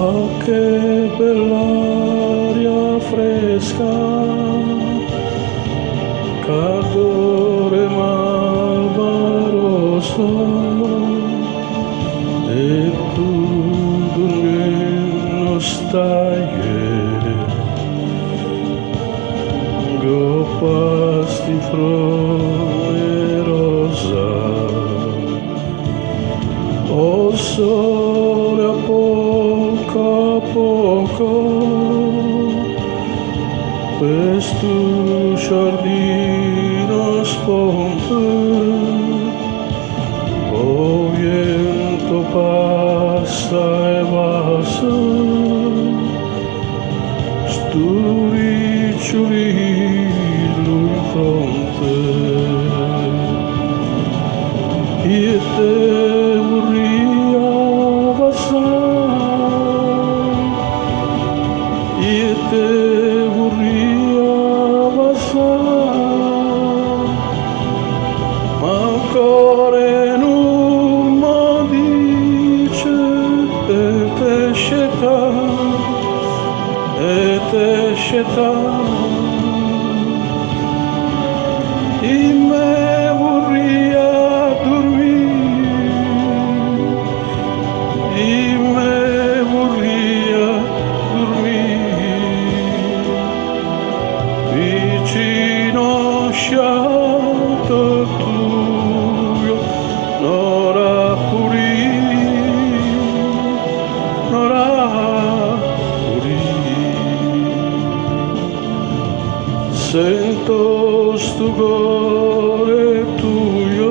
Oh, che bell'aria fresca, calore malvaroso, e tu dormindo stai, gopasti rosa, o sole a poco, questo giardino sponde, o vento passa e passa, stu ricciolino in fronte, e te vorria passare, e te vorria passare, ma ancora non mi dice e te scelta, e te scelta, e me vorria dormire, e me vorria dormire, vicino sciato tuo, n'ora purì, n'ora purì. Sento sto cuore tuo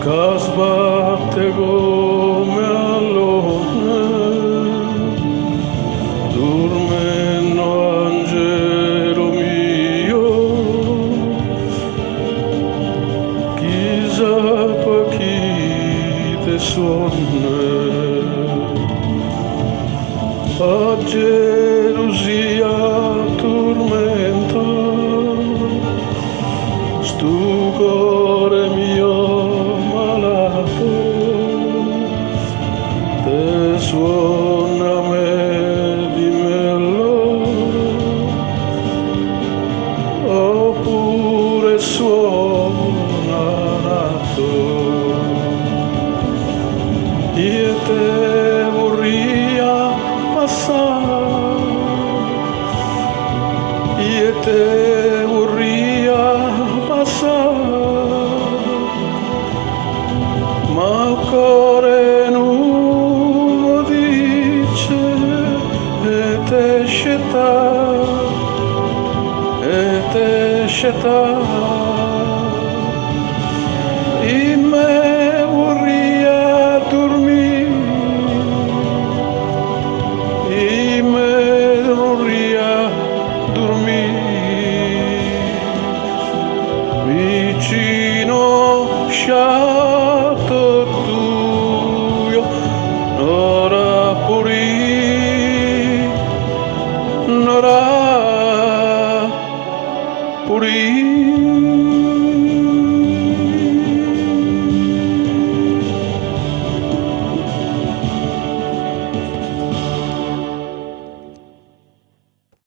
che sbatte come all'onde, dormendo angelo mio, chissà per chi te suona. A gelosia tormenta, stu cuore mio malato, te suona me di mello, oppure suona nato, e te vorria passare, e te vorria passare, ma ancora non dice e te scelta, e te scelta.